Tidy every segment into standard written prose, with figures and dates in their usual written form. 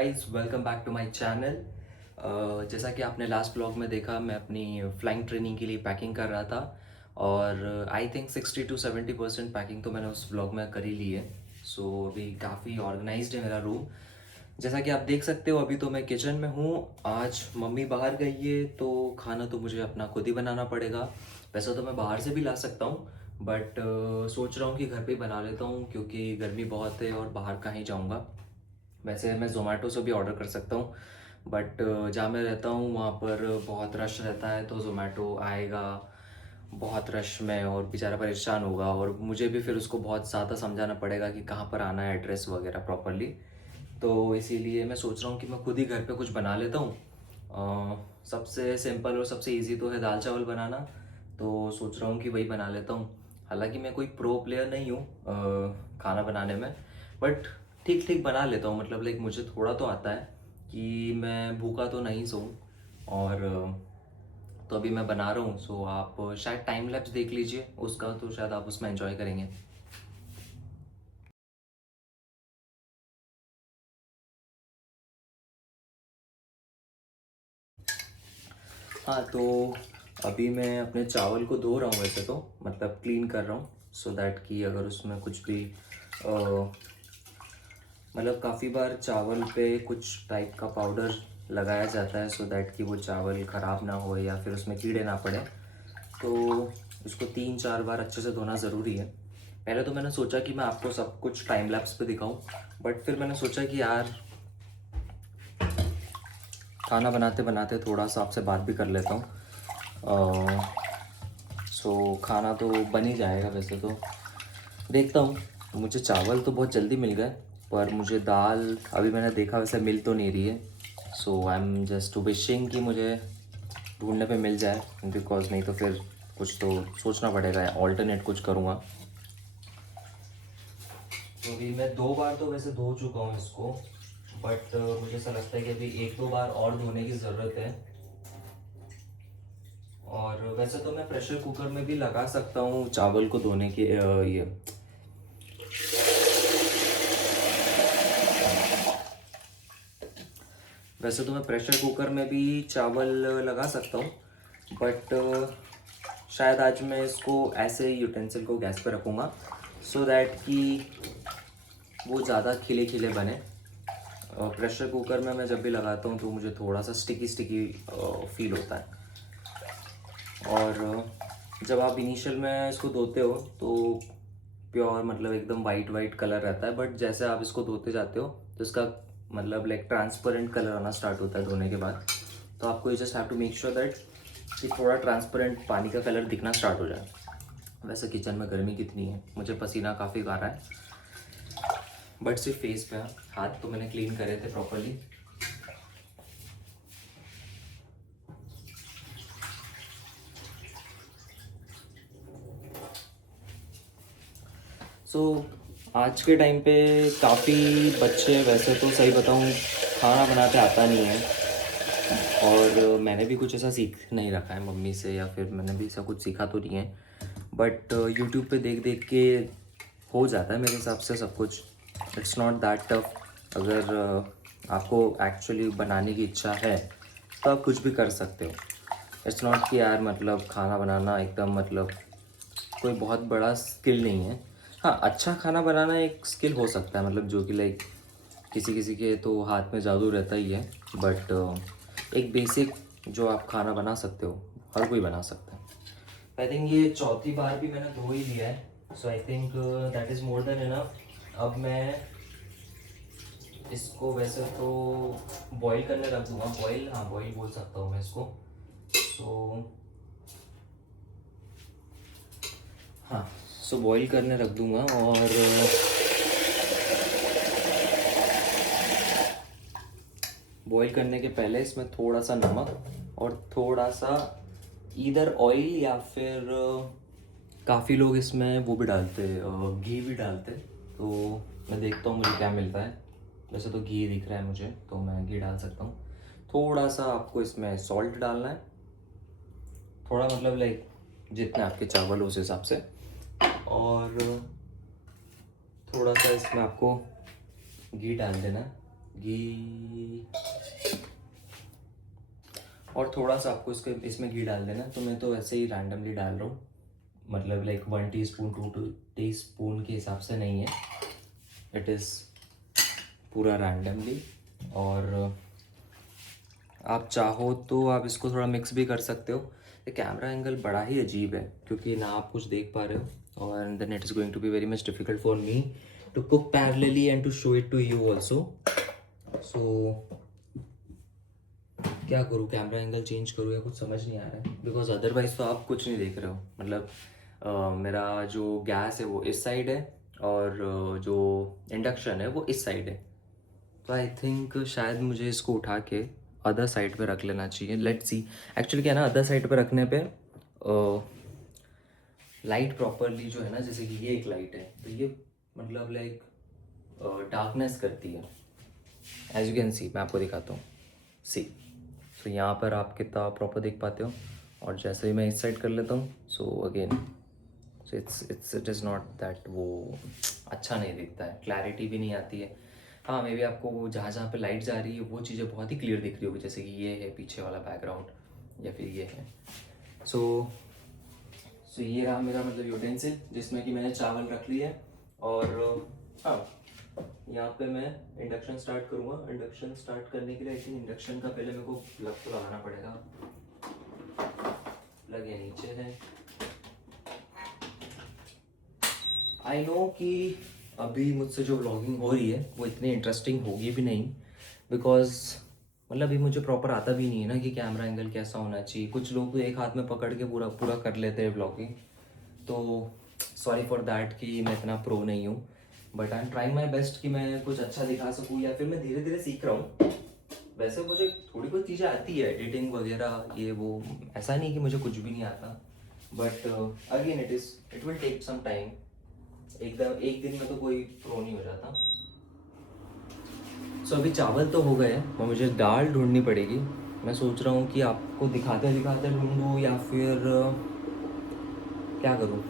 Guys, welcome back to my channel. जैसा कि आपने लास्ट ब्लॉग में देखा, मैं अपनी फ्लाइंग ट्रेनिंग के लिए पैकिंग कर रहा था और आई थिंक 60 to 70% पैकिंग तो मैंने उस ब्लॉग में कर ही ली है। सो अभी काफ़ी ऑर्गेनाइज्ड है मेरा रूम। जैसा कि आप देख सकते हो, अभी तो मैं किचन में हूँ। आज मम्मी बाहर गई है तो खाना तो मुझे अपना खुद ही बनाना पड़ेगा। वैसे तो मैं बाहर से भी ला सकता हूँ, बट सोच रहा हूँ कि घर पे ही बना लेता हूँ क्योंकि गर्मी बहुत है और बाहर कहीं जाऊँगा। वैसे मैं ज़ोमैटो से भी ऑर्डर कर सकता हूँ, बट जहाँ मैं रहता हूँ वहाँ पर बहुत रश रहता है, तो ज़ोमैटो आएगा बहुत रश में और बेचारा परेशान होगा और मुझे भी फिर उसको बहुत ज़्यादा समझाना पड़ेगा कि कहाँ पर आना है, एड्रेस वगैरह प्रॉपरली। तो इसीलिए मैं सोच रहा हूँ कि मैं खुद ही घर पे कुछ बना लेता हूँ। सबसे सिंपल और सबसे इजी तो है दाल चावल बनाना, तो सोच रहा हूँ कि वही बना लेता हूँ। हालांकि मैं कोई प्रो प्लेयर नहीं हूँ खाना बनाने में, बट ठीक ठीक बना लेता हूँ। मतलब लाइक मुझे थोड़ा तो आता है कि मैं भूखा तो नहीं सोऊं। और तो अभी मैं बना रहा हूँ, सो आप शायद टाइम लैप्स देख लीजिए उसका, तो शायद आप उसमें एंजॉय करेंगे। हाँ, तो अभी मैं अपने चावल को धो रहा हूँ, वैसे तो मतलब क्लीन कर रहा हूँ, सो दैट कि अगर उसमें कुछ भी मतलब काफ़ी बार चावल पे कुछ टाइप का पाउडर लगाया जाता है सो दैट कि वो चावल ख़राब ना हो या फिर उसमें कीड़े ना पड़े। तो उसको 3-4 बार अच्छे से धोना ज़रूरी है। पहले तो मैंने सोचा कि मैं आपको सब कुछ टाइम लैप्स पे दिखाऊं, बट फिर मैंने सोचा कि यार खाना बनाते बनाते थोड़ा सा आपसे बात भी कर लेता हूँ। सो खाना तो बन ही जाएगा वैसे तो। देखता हूँ, मुझे चावल तो बहुत जल्दी मिल गए, पर मुझे दाल अभी मैंने देखा वैसे मिल तो नहीं रही है। So I am just wishing कि मुझे ढूंढने पे मिल जाए, बिकॉज नहीं तो फिर कुछ तो सोचना पड़ेगा या ऑल्टरनेट कुछ करूँगा। तो अभी मैं 2 बार तो वैसे धो चुका हूँ इसको, बट मुझे ऐसा लगता है कि अभी 1-2 बार और धोने की ज़रूरत है। और वैसे तो मैं प्रेशर कुकर में भी लगा सकता हूँ चावल को धोने के ये वैसे तो मैं प्रेशर कुकर में भी चावल लगा सकता हूँ, बट शायद आज मैं इसको ऐसे ही यूटेंसिल को गैस पे रखूँगा सो दैट कि वो ज़्यादा खिले खिले बने। प्रेशर कुकर में मैं जब भी लगाता हूँ तो मुझे थोड़ा सा स्टिकी स्टिकी फील होता है। और जब आप इनिशियल में इसको धोते हो तो प्योर मतलब एकदम वाइट वाइट कलर रहता है, बट जैसे आप इसको धोते जाते हो तो इसका मतलब लाइक ट्रांसपेरेंट कलर आना स्टार्ट होता है धोने के बाद। तो आपको you just have to make sure that कि थोड़ा ट्रांसपेरेंट पानी का कलर दिखना स्टार्ट हो जाए। वैसे किचन में गर्मी कितनी है, मुझे पसीना काफ़ी आ रहा है, बट सिर्फ फेस पे। हाथ तो मैंने क्लीन करे थे प्रॉपरली। सो आज के टाइम पे काफ़ी बच्चे, वैसे तो सही बताऊँ, खाना बनाते आता नहीं है। और मैंने भी कुछ ऐसा सीख नहीं रखा है मम्मी से, या फिर मैंने भी ऐसा कुछ सीखा तो नहीं है, बट यूट्यूब पे देख देख के हो जाता है मेरे हिसाब से सब कुछ। It's not that tough. अगर आपको एक्चुअली बनाने की इच्छा है तो आप कुछ भी कर सकते हो। इट्स नॉट कि यार मतलब खाना बनाना एकदम मतलब कोई बहुत बड़ा स्किल नहीं है। हाँ, अच्छा खाना बनाना एक स्किल हो सकता है, मतलब जो कि लाइक किसी किसी के तो हाथ में जादू रहता ही है, बट एक बेसिक जो आप खाना बना सकते हो हर कोई बना सकता है। आई थिंक ये चौथी बार भी मैंने धो ही लिया है, so I think that is more than enough. अब मैं इसको वैसे तो बॉईल करने रख दूंगा। बॉईल, हाँ बॉईल बोल सकता हूँ मैं इसको। सो हाँ, सो बॉईल करने रख दूंगा। और बॉईल करने के पहले इसमें थोड़ा सा नमक और थोड़ा सा ईदर ऑयल या फिर काफ़ी लोग इसमें वो भी डालते, घी भी डालते। तो मैं देखता हूँ मुझे क्या मिलता है। वैसे तो घी दिख रहा है मुझे, तो मैं घी डाल सकता हूँ। थोड़ा सा आपको इसमें सॉल्ट डालना है, थोड़ा मतलब लाइक जितने आपके चावल उस हिसाब से। और थोड़ा सा इसमें आपको घी डाल देना है। घी, और थोड़ा सा आपको इसमें घी डाल देना। तो मैं तो ऐसे ही रैंडमली डाल रहा हूँ, मतलब लाइक 1 टीस्पून 2 टीस्पून के हिसाब से नहीं है, इट इज़ पूरा रैंडमली। और आप चाहो तो आप इसको थोड़ा मिक्स भी कर सकते हो। ये कैमरा एंगल बड़ा ही अजीब है क्योंकि ना आप कुछ देख पा रहे हो, और then it is going to be very much difficult for me to cook parallelly and to show it to you also. So क्या करूँ, कैमरा एंगल चेंज करूँ या कुछ समझ नहीं आ रहा है, बिकॉज अदरवाइज तो आप कुछ नहीं देख रहे हो। मतलब मेरा जो गैस है वो इस साइड है, और जो इंडक्शन है वो इस साइड है। तो आई थिंक शायद मुझे इसको उठा के अदर साइड पे रख लेना चाहिए। Let's see. एक्चुअली क्या है ना, अदर साइड पे रखने पे लाइट प्रॉपरली जो है ना, जैसे कि ये एक लाइट है तो ये मतलब लाइक डार्कनेस करती है। एज यू कैन सी, मैं आपको दिखाता हूँ। सी, सो यहाँ पर आप कितना प्रॉपर देख पाते हो, और जैसे ही मैं इस साइड कर लेता हूँ, so again so it is not that, वो अच्छा नहीं दिखता है, क्लैरिटी भी नहीं आती है। हाँ, मे बी आपको वो जहाँ जहाँ पे लाइट जा रही है वो चीज़ें बहुत ही क्लियर दिख रही होगी, जैसे कि ये है पीछे वाला बैकग्राउंड, या फिर ये है। सो ये रहा मेरा मतलब यूटेंसिल, जिसमें कि मैंने चावल रख लिए है। और हाँ, यहाँ पे मैं इंडक्शन स्टार्ट करूँगा। इंडक्शन स्टार्ट करने के लिए आई थिंक इंडक्शन का पहले मेरे को प्लग तो लगाना पड़ेगा। प्लग ये नीचे है। आई नो कि अभी मुझसे जो व्लॉगिंग हो रही है वो इतनी इंटरेस्टिंग होगी भी नहीं, बिकॉज मतलब अभी मुझे प्रॉपर आता भी नहीं है ना कि कैमरा एंगल कैसा होना चाहिए। कुछ लोग तो एक हाथ में पकड़ के पूरा पूरा कर लेते हैं व्लॉगिंग, तो सॉरी फॉर दैट कि मैं इतना प्रो नहीं हूँ, but I am trying my best कि मैं कुछ अच्छा दिखा सकूँ, या फिर मैं धीरे धीरे सीख रहा हूँ। वैसे मुझे थोड़ी बहुत चीज़ें आती है, एडिटिंग वगैरह ये वो, ऐसा नहीं कि मुझे कुछ भी नहीं आता, but again it will take some time. एकदम एक दिन में तो कोई प्रो नहीं हो जाता। सो अभी चावल तो हो गए और मुझे दाल ढूंढनी पड़ेगी। मैं सोच रहा हूँ कि आपको दिखाते दिखाते ढूंढूँ या फिर क्या करूँ।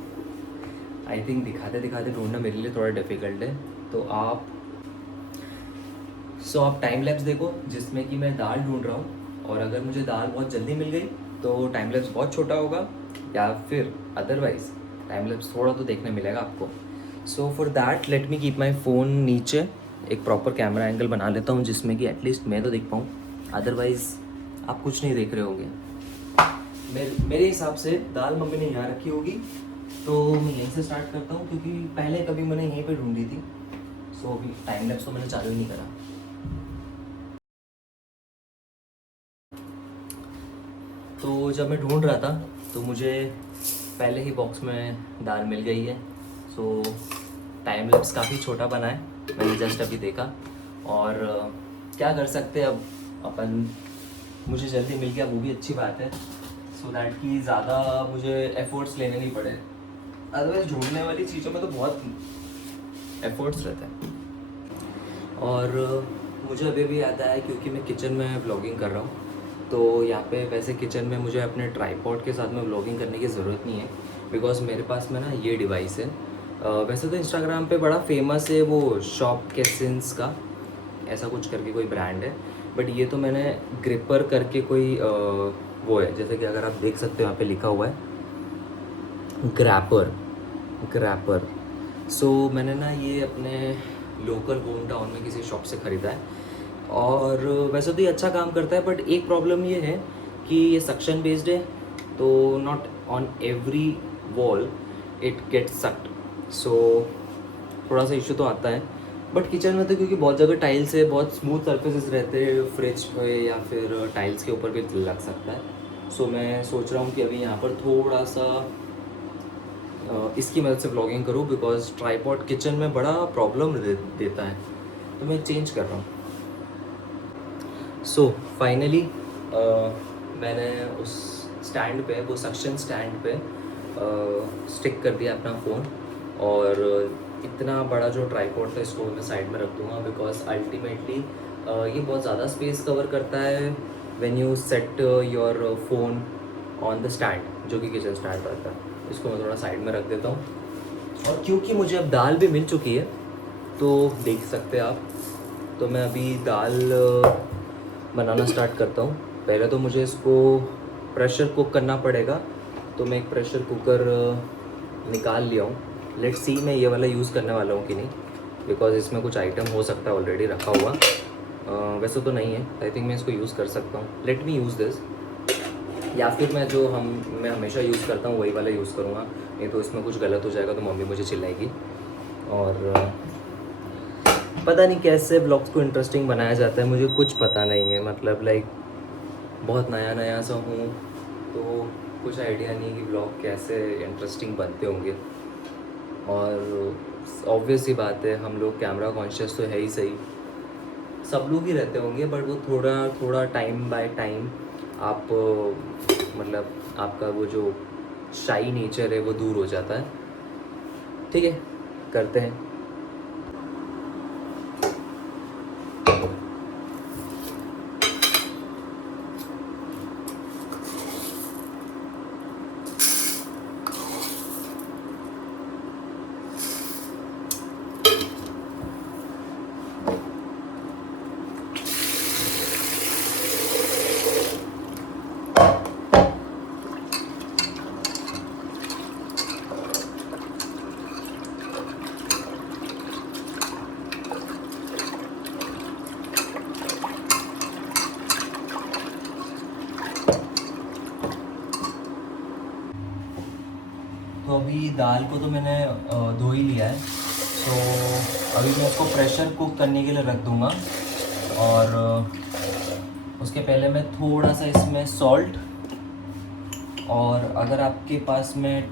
आई थिंक दिखाते दिखाते ढूंढना मेरे लिए थोड़ा डिफिकल्ट है। तो आप आप टाइम लैप्स देखो जिसमें कि मैं दाल ढूंढ रहा हूँ, और अगर मुझे दाल बहुत जल्दी मिल गई तो टाइम लैप्स बहुत छोटा होगा, या फिर अदरवाइज टाइम लैप्स थोड़ा तो देखने मिलेगा आपको। So for that let me keep my phone नीचे, एक प्रॉपर कैमरा एंगल बना लेता हूँ जिसमें कि एटलीस्ट मैं तो देख पाऊँ, अदरवाइज आप कुछ नहीं देख रहे होंगे। मेरे हिसाब से दाल मम्मी ने यहाँ रखी होगी, तो मैं यहीं से स्टार्ट करता हूँ क्योंकि पहले कभी मैंने यहीं पे ढूंढी थी। सो अभी टाइम लैप्स तो मैंने चालू ही नहीं करा। तो जब मैं ढूंढ रहा था तो मुझे पहले ही बॉक्स में दाल मिल गई है। सो टाइम लैप्स काफ़ी छोटा बना है, मैंने जस्ट अभी देखा। और क्या कर सकते हैं अब, अपन मुझे जल्दी मिल गया वो भी अच्छी बात है, सो दैट कि ज़्यादा मुझे एफर्ट्स लेने नहीं पड़े। अदरवाइज ढूंढने वाली चीज़ों में तो बहुत एफर्ट्स रहते हैं। और मुझे अभी भी याद आया क्योंकि मैं किचन में व्लॉगिंग कर रहा हूँ, तो यहाँ पे वैसे किचन में मुझे अपने ट्राईपॉड के साथ में व्लॉगिंग करने की ज़रूरत नहीं है, बिकॉज मेरे पास में ना ये डिवाइस है। वैसे तो इंस्टाग्राम पे बड़ा फेमस है वो शॉपकेसेंस का, ऐसा कुछ करके कोई ब्रांड है, बट ये तो मैंने ग्रिपर करके कोई वो है, जैसे कि अगर आप देख सकते हो यहाँ पे लिखा हुआ है ग्रैपर। सो मैंने ना ये अपने लोकल होम टाउन में किसी शॉप से ख़रीदा है, और वैसे तो ये अच्छा काम करता है, बट एक प्रॉब्लम ये है कि ये सक्शन बेस्ड है, तो not on every wall it gets sucked. So थोड़ा सा इशू तो आता है, बट किचन में तो क्योंकि बहुत जगह टाइल्स है, बहुत स्मूथ सर्फेसेस रहते हैं, फ्रिज पे या फिर टाइल्स के ऊपर भी लग सकता है। सो मैं सोच रहा हूँ कि अभी यहाँ पर थोड़ा सा इसकी मदद से व्लॉगिंग करूँ, बिकॉज ट्राईपॉड किचन में बड़ा प्रॉब्लम देता है, तो मैं चेंज कर रहा हूँ। सो फाइनली मैंने उस स्टैंड पे, वो सक्शन स्टैंड पे स्टिक कर दिया अपना फ़ोन, और इतना बड़ा जो ट्राईपॉड था इसको मैं साइड में रख दूँगा, बिकॉज अल्टीमेटली ये बहुत ज़्यादा स्पेस कवर करता है when you set your phone on the stand, जो कि किचन स्टैंड रहता है। इसको मैं थोड़ा साइड में रख देता हूँ, और क्योंकि मुझे अब दाल भी मिल चुकी है, तो देख सकते हैं आप तो मैं अभी दाल बनाना स्टार्ट करता हूँ। पहले तो मुझे इसको प्रेशर कुक करना पड़ेगा, तो मैं एक प्रेशर कुकर निकाल लिया हूँ। लेट्स सी मैं ये वाला यूज़ करने वाला हूँ कि नहीं, बिकॉज इसमें कुछ आइटम हो सकता है ऑलरेडी रखा हुआ। वैसे तो नहीं है, आई थिंक मैं इसको यूज़ कर सकता हूँ। लेट मी यूज़ दिस, या फिर मैं हमेशा यूज़ करता हूँ वही वाला यूज़ करूँगा। नहीं तो इसमें कुछ गलत हो जाएगा तो मम्मी मुझे चिल्लाएगी। और पता नहीं कैसे ब्लॉग्स को इंटरेस्टिंग बनाया जाता है, मुझे कुछ पता नहीं है। मतलब लाइक बहुत नया नया सा हूँ, तो कुछ आइडिया नहीं कि ब्लॉग कैसे इंटरेस्टिंग बनते होंगे। और ऑब्वियस सी बात है, हम लोग कैमरा कॉन्शियस तो है ही सही, सब लोग ही रहते होंगे, बट वो थोड़ा थोड़ा टाइम बाय टाइम आप मतलब आपका वो जो शाई नेचर है वो दूर हो जाता है। ठीक है, करते हैं। तो अभी दाल को तो मैंने धो ही लिया है, तो अभी मैं इसको प्रेशर कुक करने के लिए रख दूँगा। और उसके पहले मैं थोड़ा सा इसमें सॉल्ट, और अगर आपके पास में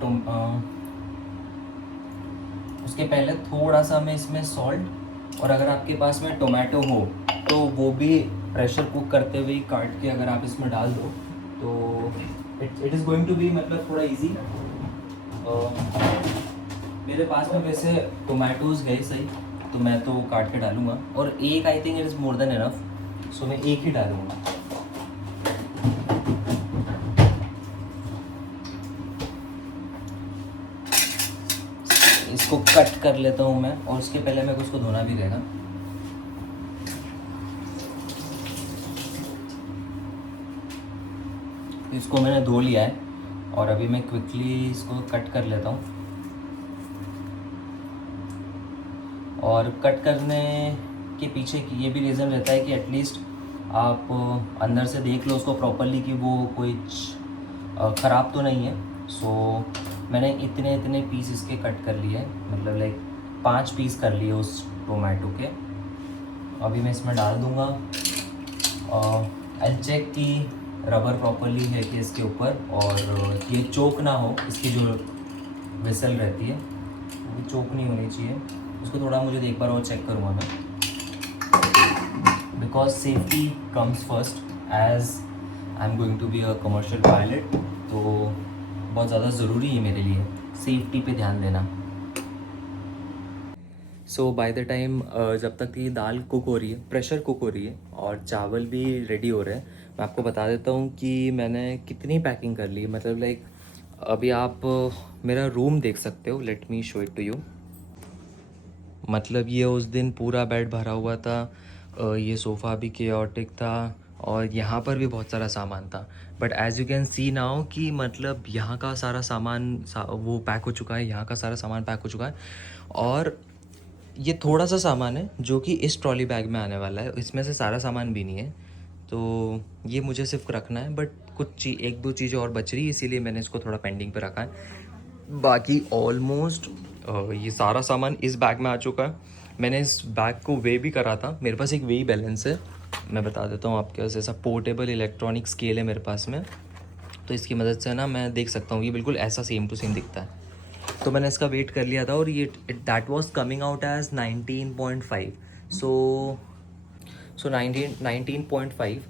उसके पहले थोड़ा सा मैं इसमें सॉल्ट, और अगर आपके पास में टोमेटो हो तो वो भी प्रेशर कुक करते हुए ही काट के अगर आप इसमें डाल दो तो it is going to be मतलब थोड़ा इजी। मेरे पास में वैसे टोमेटोज़ गए सही, तो मैं तो काट के डालूँगा। और एक I think it is more than enough, so मैं एक ही डालूँगा। इसको कट कर लेता हूँ मैं, और उसके पहले मेरे को उसको धोना भी रहेगा। इसको मैंने धो लिया है, और अभी मैं क्विकली इसको कट कर लेता हूँ। और कट करने के पीछे की ये भी रीज़न रहता है कि एटलीस्ट आप अंदर से देख लो उसको प्रॉपरली कि वो कोई ख़राब तो नहीं है। सो मैंने इतने इतने पीस इसके कट कर लिए, मतलब लाइक 5 पीस कर लिए उस टोमेटो के। अभी मैं इसमें डाल दूँगा। आई चेक कि रबर प्रॉपरली है कि इसके ऊपर, और ये चोक ना हो, इसकी जो विसल रहती है वो चोक नहीं होनी चाहिए। उसको थोड़ा मुझे एक बार और चेक करूँगा मैं, because safety comes first, as I am going to be a commercial pilot. तो बहुत ज़्यादा ज़रूरी है मेरे लिए सेफ्टी पे ध्यान देना। सो बाय द टाइम जब तक ये दाल कुक हो रही है, प्रेशर कुक हो रही है, और चावल भी रेडी हो रहे हैं, मैं आपको बता देता हूँ कि मैंने कितनी पैकिंग कर ली। मतलब लाइक अभी आप मेरा रूम देख सकते हो, let me show it to you. मतलब ये उस दिन पूरा बेड भरा हुआ था, ये सोफ़ा भी केओटिक था, और यहाँ पर भी बहुत सारा सामान था। But as you can see now कि मतलब यहाँ का सारा सामान वो पैक हो चुका है, यहाँ का सारा सामान पैक हो चुका है। और ये थोड़ा सा सामान है जो कि इस ट्रॉली बैग में आने वाला है, इसमें से सारा सामान भी नहीं है, तो ये मुझे सिर्फ रखना है। बट कुछ एक दो चीज़ें और बच रही है, इसीलिए मैंने इसको थोड़ा पेंडिंग पे रखा है। बाकी ऑलमोस्ट ये सारा सामान इस बैग में आ चुका है। मैंने इस बैग को वे भी करा था, मेरे पास एक वे बैलेंस है, मैं बता देता हूँ आपके पास। ऐसा पोर्टेबल इलेक्ट्रॉनिक स्केल है मेरे पास में, तो इसकी मदद से ना मैं देख सकता हूँ, ये बिल्कुल ऐसा सेम टू सेम दिखता है। तो मैंने इसका वेट कर लिया था, और ये that was coming out as 19.5। So 19.5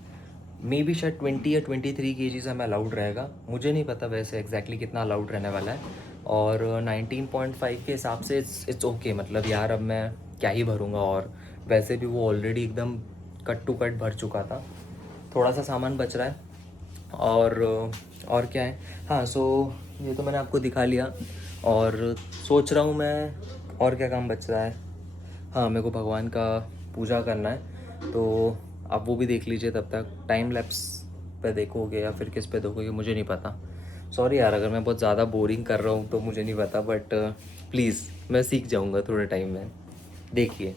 may be शायद 20 या 23 केजीज़ हमें अलाउड रहेगा, मुझे नहीं पता वैसे एग्जैक्टली कितना अलाउड रहने वाला है। और 19.5 के हिसाब से इट्स ओके। मतलब यार अब मैं क्या ही भरूँगा, और वैसे भी वो ऑलरेडी एकदम कट टू कट भर चुका था। थोड़ा सा सामान बच रहा है, और क्या है, हाँ। सो ये तो मैंने आपको दिखा लिया, और सोच रहा हूँ मैं और क्या काम बच रहा है। हाँ, मेरे को भगवान का पूजा करना है, तो आप वो भी देख लीजिए। तब तक टाइम लैप्स पे देखोगे या फिर किस पे देखोगे मुझे नहीं पता। सॉरी यार अगर मैं बहुत ज़्यादा बोरिंग कर रहा हूँ तो मुझे नहीं पता, बट प्लीज़ मैं सीख जाऊँगा थोड़े टाइम में, देखिए।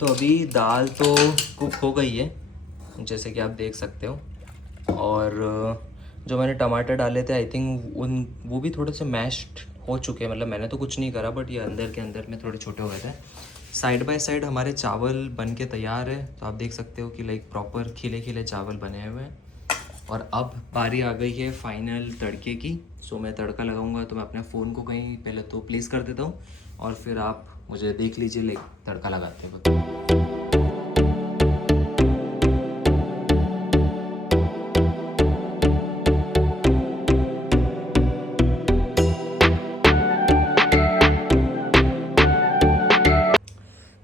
तो अभी दाल तो कुक हो गई है जैसे कि आप देख सकते हो, और जो मैंने टमाटर डाले थे आई थिंक वो भी थोड़े से मैश्ड हो चुके हैं। मतलब मैंने तो कुछ नहीं करा, बट ये अंदर के अंदर में थोड़े छोटे हो गए थे। साइड बाय साइड हमारे चावल बन के तैयार है, तो आप देख सकते हो कि लाइक प्रॉपर खिले खिले चावल बने हुए हैं। और अब बारी आ गई है फाइनल तड़के की। सो मैं तड़का लगाऊंगा, तो मैं अपने फ़ोन को कहीं पहले तो प्लेस कर देता हूँ और फिर आप मुझे देख लीजिए लाइक तड़का लगाते वक्त।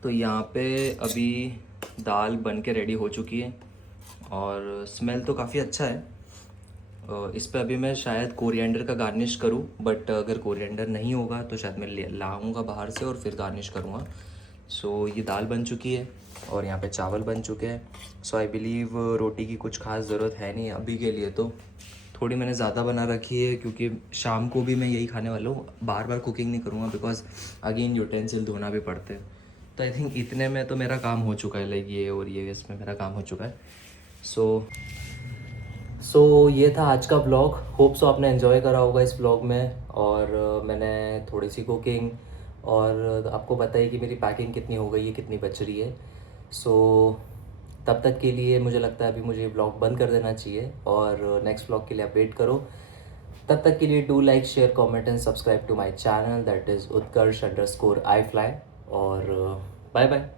तो यहाँ पे अभी दाल बन के रेडी हो चुकी है और स्मेल तो काफ़ी अच्छा है। इस पे अभी मैं शायद कोरिएंडर का गार्निश करूँ, बट अगर कोरिएंडर नहीं होगा तो शायद मैं लाऊंगा बाहर से और फिर गार्निश करूँगा। सो ये दाल बन चुकी है और यहाँ पे चावल बन चुके हैं। सो आई बिलीव रोटी की कुछ खास ज़रूरत है नहीं अभी के लिए। तो थोड़ी मैंने ज़्यादा बना रखी है क्योंकि शाम को भी मैं यही खाने वाला हूँ। बार बार कुकिंग नहीं करूँगा बिकॉज अगेन यूटेंसिल धोना भी पड़ते हैं। तो आई थिंक इतने में तो मेरा काम हो चुका है, लाइक ये और ये इसमें मेरा काम हो चुका है। सो ये था आज का ब्लॉग। होप सो आपने एंजॉय करा होगा इस ब्लॉग में। और मैंने थोड़ी सी कुकिंग और आपको बताई कि मेरी पैकिंग कितनी हो गई है, कितनी बच रही है। सो तब तक के लिए मुझे लगता है अभी मुझे ब्लॉग बंद कर देना चाहिए और नेक्स्ट ब्लॉग के लिए आप वेट करो। तब तक के लिए do like share comment and subscribe to my channel that is उत्कर्ष_i_fly। और बाय बाय।